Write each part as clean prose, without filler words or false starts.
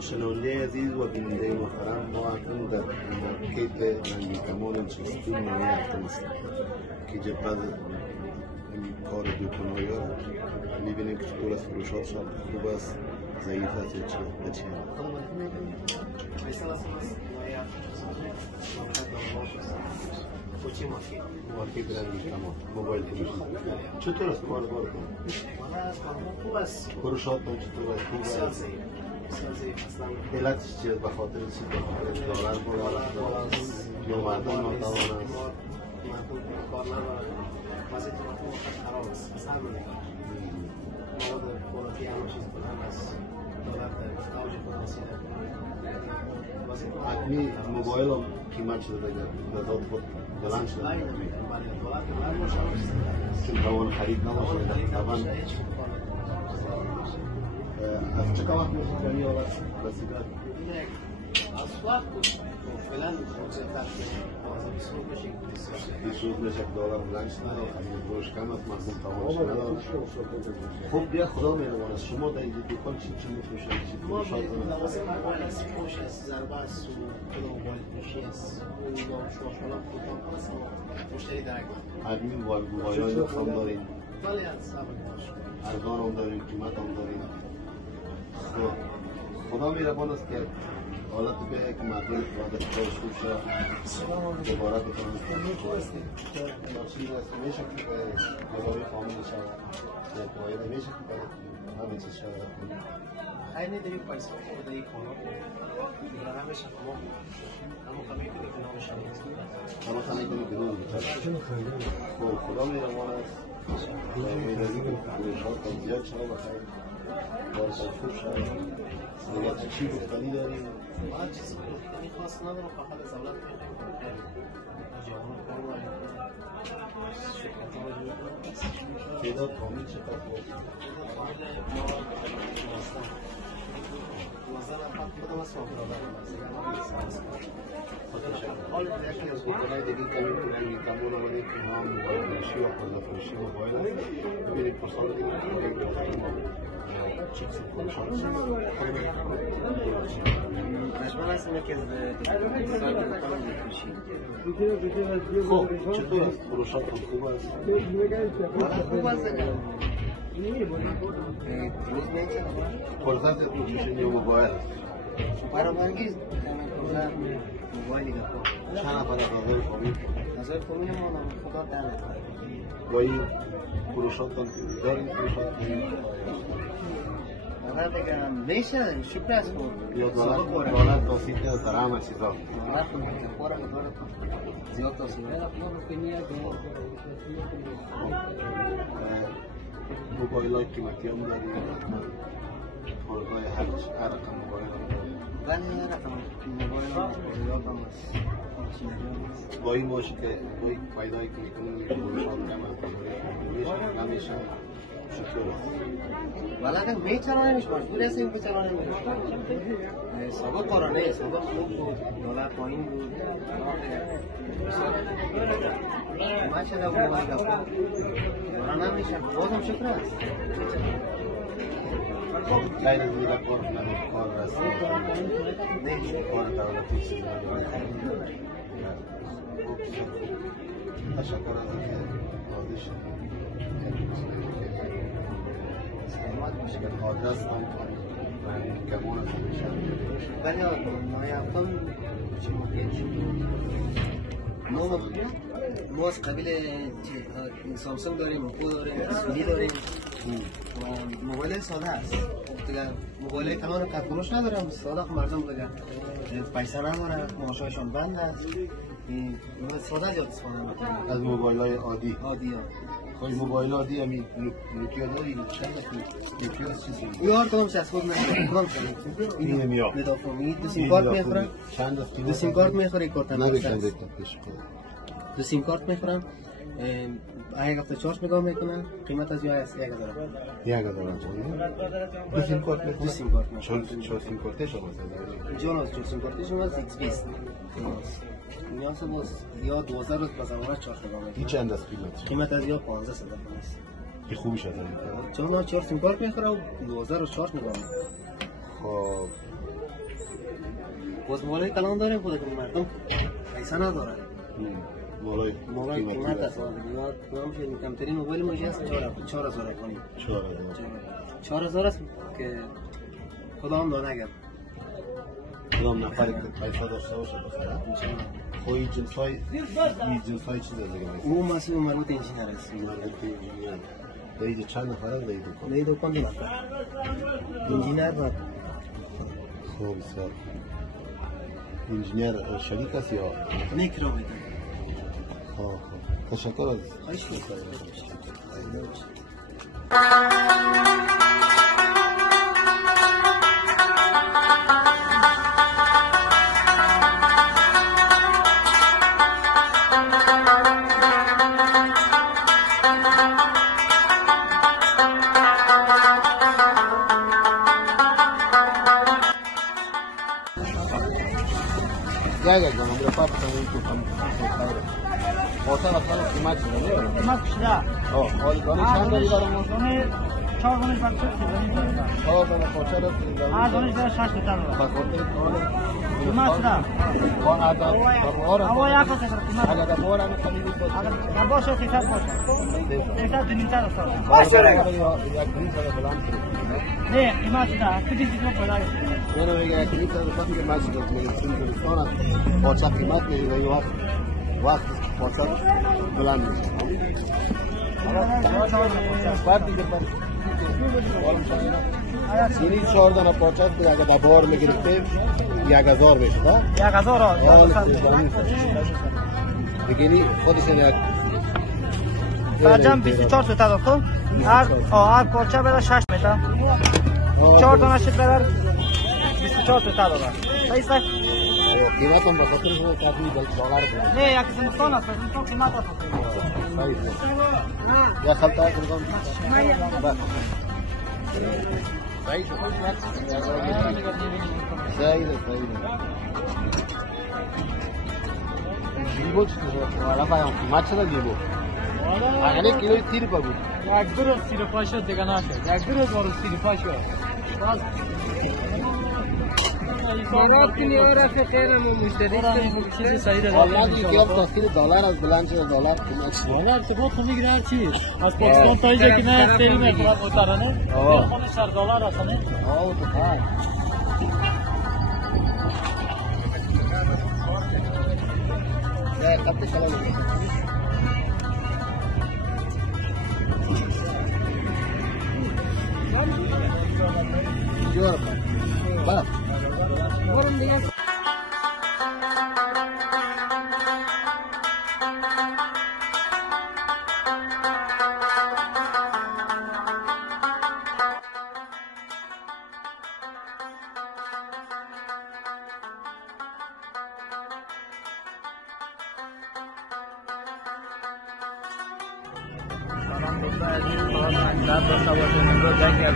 شنونده عزیز و بیننده محترم، ما اکنون در مارکت رنگی کمان چیستون نمی هفتم است که جبهه این کار دوکنایی ها میبینیم که چطور از فروشاتشان خوب است، ضعیف است یا چی مارکت رنگی کمان موبایل فروشی چطور است کار خوب است. فروشاتتان چطور است؟ خوب است؟ علتش چیه؟ به خاطر چیز؟ به خاطر دلار بالا یا مردم ناتوان است؟ مردم کار ندارد. وضعیت مردم خراب است. پس همین مواد خوراکی همه چیز بلند است. دلار در اوج خود رسیده. اکنی موبایل هم قیمت شده دیگر بذات خود بلند شده. بله دلار بلند باشه چون توان خرید نباشه طبعا از چه وقت میشه کنی حالت رسیده؟ از وقت فعلا بزرگتر بیشتر میشه که دلار بلند شده و خرید فروش کم است، مردم توانش ندارد. خب بیا خدا مهربان است، شما در اینجا دکان چی میفروشید؟ چی فروشات لوازم موبایل است، فروش است، ضربه است و کلاه موبایل فروشی است. اون شما خودتان هست مشتری درک ادمی موبایل هم داریم، بله صبر باش. ارزان هم داریم، قیمت هم داریم. خدا مهربان است که حالت به یک مردم وقت کارش خوب شد دوباره بکنم چیز است میشه که مداری خامل شد باید میشه که همه چیز شد خیلی دیگه پیسه خود دیگه خانه دیگه همیشه خانه اما خواهی کنی که نام شد اما خواهی کنی که نام شد خدا میرمان است میدازی که فروشات تا زیاد شد بخیر باید خوب شد دیگه چی گفتنی داریم؟ ما چیزی گفتنی خواست ندارم فقط از اولاد بخیر کنم جوان کار باید تعداد کامل چقدر بود؟ حال یکی از گفتنهای دیگه کمی کنیم کمون آمده که ما موبایل فروشی و خرده فروشی موبایل است ببینید پرسان دیگه چیپس فروشان مجموعه است اینه که سایت دکان میفروشی. خب چطور است؟ فروشات خوب است؟ خوب است دیگه روز میشه فرصت فروشی یا موبایل است؟ برابرگیز موبایلی گفت چند نفر از آزار فامیل؟ آزار فامیل ما خدا در با این فروشات داریم فروشات اگر دیگه میشه شکر است یا دولت توصیف از در همه چیزا دولت زیاد توصیف موبایل های قیمتی هم داریم موبایل هر رقم موبایل هم داریم بله هر رقم موبایل هم زیاد هم است با این باشه که با این پیدایی که میکنیم فروشات کم همیشه شکر است ولی اگر میچرانیمش مجبور هستیم بچرانیمش سابق قرانه سابق خوب بود دلار پایین بود ما چه دو موبایل گفت قرانه میشه بازم شکر است غیر از دیگر کار رسید نه کار دولتی چیز تشکر از اینکه راضی شد آدرس هم کمون است ولی نایفتم چی ما از قبیل سامسونگ داریم، اوپو داریم، سونی داریم و موبایل ساده است دیگه موبایل کلان قد فروش ندارم ساده مردم دیگه پیسه نداره معاششون بند است ساده زیاد استفاده میکنم از موبایل های عادی عادی خواهی موبایل عادی همی نوکیا داری چند است نوکیا از چیزی؟ یار کدام از خود نمیخورم این نمیا ندافمی دو سیم کارت میخورم چند است؟ دو سیم کارت میخوری کارت نبیشن دیتا پیش دو سیم کارت میخورم یک هفته چارج نگاه میکنم قیمت از یا است 1000 دو سیم کارت میخورم؟ دو سیم کارت چون سیم کارت شما جاناز چون سیم کارت شما X20 نیاز باز یا 2000 روز بازار چارج نگاه میکنم این چند است قیمت؟ قیمت از یا 1500 است این خوبی شد چون 4 سیم کارت میخوره و 2000 رو چارج نگاه میکنم خب باز مالای کلان داریم خود که مردم پیسه نداره. مالای قیمت است. ما میشه کمترین موبایل ما هست 4000 کنیم. 4000 است که خدام دانه گرد. کدام نفری که پیسه داشته باشه بخره؟ خب این جنسای چی داره دیگه؟ او مسئول مربوط انجینر است. در اینجا چند نفره در این دکان؟ در این دکان 2 نفر. انجینر و خب بسیار. انجینر شریک است یا؟ میکرو بیده. خب تشکر از خواهش میکنم. Ya con hombre papo también tu padre. O sea, la plana que macho, ¿no? Max ya. Oh, o el con el sangre y la ramos. چهار دانش بر چه Oh, con la cochera. دانش در 6 تا داره. Para cortar todo. قیمت ده. Con ada, ahora. هوا یک تا قیمت. Aga da mora no camino por. اگر باشه تیکا باشه. تیکا دنیتا است. Baشه. Ya grita de volante. نه قیمت ده. کدی دیگه پیدا است. Bueno, venga, aquí está el papi que más de medicina de zona. O sea, que más me dio وقت واسط بلند میشه. بعد دیگه سینی 4 دانه پاچه است که اگه در بار میگرفتیم 1000 میشه ها؟ 1000 دیگه خودش یک برجم 24 تا داد خب هر پاچه بره 6 میشه 4 دانه شد بره 24 تا داد صحیح است قیمت هم بخاطر شما کافی دلار بود نه یک زمستان است زمستان قیمت است صحیح یا خلطه کردم صحیح صحیح لیبو چطور والا باید قیمت چقدر لیبو اگه کیلوی 30 روپیه بود یک دو روز 35 شد دیگه نشد یک دو روز وارو 35 شد مواد که نیاره که خیلی مشتری چیزی صحیح داره والله دیگه تاثیر دلار از بلند شده دلار قیمت دلار تو خود میگیره هر چی از پاکستان تا اینجا که نه سری میکنه مترانه خودش در دلار است نه آه تو ها نه خط کلام جوار با برم دیگه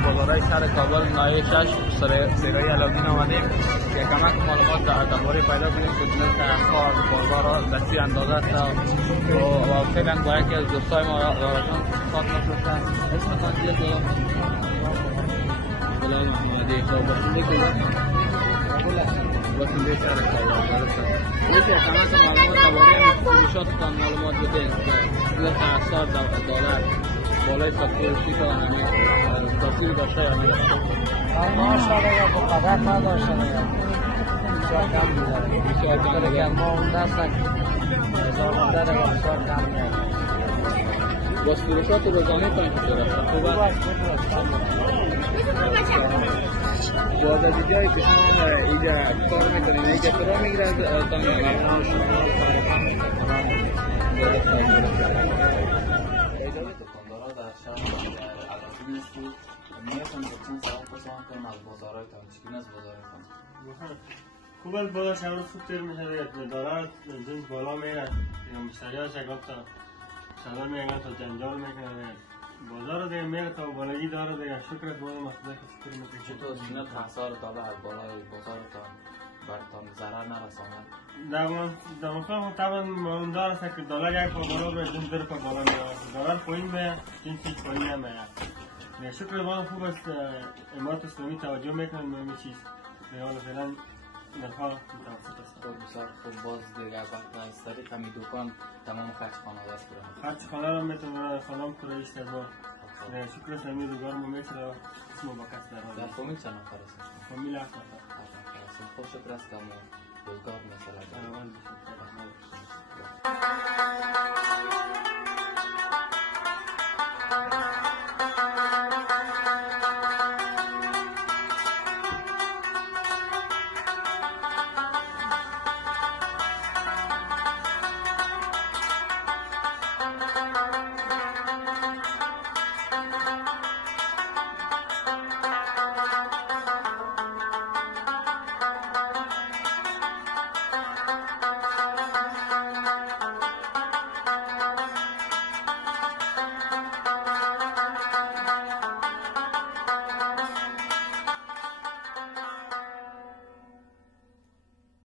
بازارهای شهر کابل نایه 6 سرای علامین آمدیم که کمک معلومات درباره پیدا کنیم که نرخ اسعار بازار در چه اندازه است و فعلا با یکی از دوستای ما رایشان صحبت می‌کنیم اسمتان چیه تو غلام محمدی واسنده شهر کابل یکی کمک معلومات درباره فروشاتتان معلومات بدین نرخ اسعار دلار بالای تفصیلی که همین تفصیلی داشته یا نداشته؟ داشته یا با قدر نداشته بسیار کم می‌داره بسیار کم می‌داره ما اون دست هزار مداره و بسیار کم می‌داره باز فروشات روزانه تا این چطور است؟ خوب است؟ باز از جایی که شما اینجا کار می‌کنید اینجا فرا می‌گیرد تا می‌گیرد خوب است بازار شهر خوب تر میشه دارد جنس بالا میره یا مشتری‌ها شگفت تا شلال میگن تا جنجال میکنه بازار دیگه میره تا بالایی داره دیگه شکر است بالا مصدق فکر میکنه چطور سینه تحصار دلار بالای بازار تا برتان ضرر نرساند در مقام طبعا معلومدار است که دلار یک پا بالا به جنس در پا بالا میره دلار پایین میره جنس پایین نمیره شکر بالا خوب است امارات اسلامی توجه میکنن به همین چیز حالا فعلا نرخ‌ها متوسط است. خب بسیار خوب. باز دیگه وقت از طریق همین دکان تمام خرج خانواده است کنم. خرج خانه را میتونه خانم کرایه است از ما. شکر است همین روزگار ما میتونه اسم با کس در در حال. فامیل چند نفر است؟ فامیل 7 نفر. خوب شکر است که ما روزگار مثلا اول بشه. داریم.